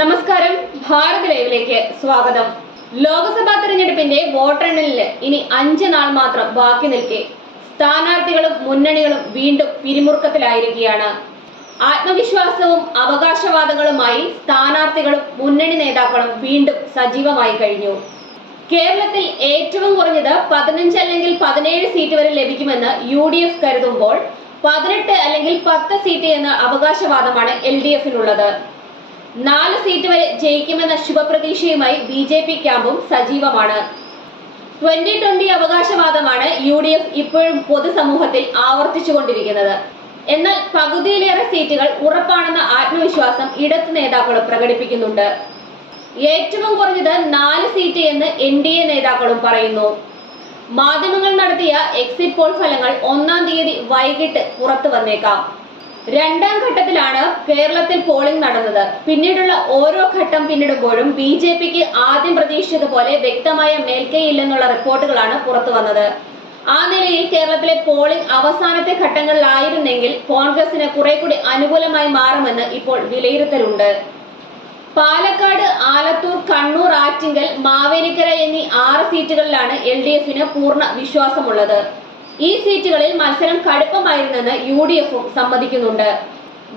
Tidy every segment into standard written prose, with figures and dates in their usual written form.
നമസ്കാരം, ഭാരത് ലൈവിലേക്ക് സ്വാഗതം. ലോക്സഭാ തെരഞ്ഞെടുപ്പിന്റെ വോട്ടെണ്ണലിന് ഇനി 5 നാൾ മാത്രം ബാക്കി നിൽക്കെ സ്ഥാനാർത്ഥികളും മുന്നണികളും വീണ്ടും പിരിമുറുക്കത്തിലായിരിക്കുകയാണ്. ആത്മവിശ്വാസവും അവകാശവാദങ്ങളുമായി സ്ഥാനാർത്ഥികളും മുന്നണി നേതാക്കളും വീണ്ടും സജീവമായി കഴിഞ്ഞു. കേരളത്തിൽ ഏറ്റവും കുറഞ്ഞത് 15 അല്ലെങ്കിൽ 17 സീറ്റ് വരെ ലഭിക്കുമെന്ന് UDF കരുതുമ്പോൾ 18 അല്ലെങ്കിൽ 10 സീറ്റ് എന്ന അവകാശവാദമാണ് LDFിനുള്ളത്. 4 സീറ്റ് വരെ ജയിക്കുമെന്ന ശുഭപ്രതീക്ഷയുമായി BJP ക്യാമ്പും സജീവമാണ്. 2020 അവകാശവാദമാണ് UDF ഇപ്പോഴും പൊതുസമൂഹത്തിൽ ആവർത്തിച്ചുകൊണ്ടിരിക്കുന്നത്. എന്നാൽ പകുതിയിലേറെ സീറ്റുകൾ ഉറപ്പാണെന്ന ആത്മവിശ്വാസം ഇടതു നേതാക്കളും പ്രകടിപ്പിക്കുന്നുണ്ട്. ഏറ്റവും കുറഞ്ഞത് 4 സീറ്റ് എന്ന് NDA നേതാക്കളും പറയുന്നു. മാധ്യമങ്ങൾ നടത്തിയ എക്സിറ്റ് പോൾ ഫലങ്ങൾ 1-ാം തീയതി വൈകിട്ട് പുറത്തു വന്നേക്കാം. 2ാം ഘട്ടത്തിലാണ് കേരളത്തിൽ പോളിംഗ് നടന്നത്. പിന്നീടുള്ള ഓരോ ഘട്ടം പിന്നിടുമ്പോഴും BJPക്ക് ആദ്യം പ്രതീക്ഷിച്ചതുപോലെ വ്യക്തമായ മേൽക്കൈയില്ലെന്നുള്ള റിപ്പോർട്ടുകളാണ് പുറത്തു വന്നത്. ആ നിലയിൽ കേരളത്തിലെ പോളിംഗ് അവസാനത്തെ ഘട്ടങ്ങളിലായിരുന്നെങ്കിൽ കോൺഗ്രസിന് കുറെ കൂടി അനുകൂലമായി മാറുമെന്ന് ഇപ്പോൾ വിലയിരുത്തലുണ്ട്. പാലക്കാട്, ആലത്തൂർ, കണ്ണൂർ, ആറ്റിങ്ങൽ, മാവേലിക്കര എന്നീ 6 സീറ്റുകളിലാണ് LDFിന് പൂർണ്ണ വിശ്വാസമുള്ളത്. ഈ സീറ്റുകളിൽ മത്സരം കടുപ്പമായിരുന്നെന്ന് UDFും സമ്മതിക്കുന്നുണ്ട്.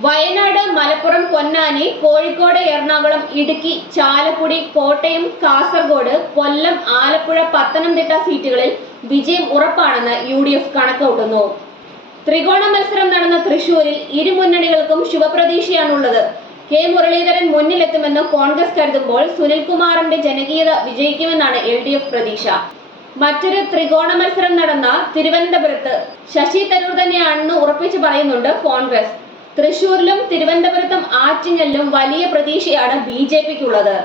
വയനാട്, മലപ്പുറം, പൊന്നാനി, കോഴിക്കോട്, എറണാകുളം, ഇടുക്കി, ചാലക്കുടി, കോട്ടയം, കാസർഗോഡ്, കൊല്ലം, ആലപ്പുഴ, പത്തനംതിട്ട സീറ്റുകളിൽ വിജയം ഉറപ്പാണെന്ന് UDF കണക്കുകൂട്ടുന്നു. ത്രികോണ മത്സരം നടന്ന തൃശൂരിൽ ഇരു മുന്നണികൾക്കും ശുഭപ്രതീക്ഷയാണുള്ളത്. K മുരളീധരൻ മുന്നിലെത്തുമെന്ന് കോൺഗ്രസ് കരുതുമ്പോൾ സുനിൽകുമാറിന്റെ ജനകീയത വിജയിക്കുമെന്നാണ് LDF പ്രതീക്ഷ. മറ്റൊരു ത്രികോണ മത്സരം നടന്ന തിരുവനന്തപുരത്ത് ശശി തരൂർ തന്നെയാണെന്ന് ഉറപ്പിച്ചു പറയുന്നുണ്ട് കോൺഗ്രസ്. തൃശൂരിലും തിരുവനന്തപുരത്തും ആറ്റിങ്ങലിലും വലിയ പ്രതീക്ഷയാണ് BJPക്കുള്ളത്.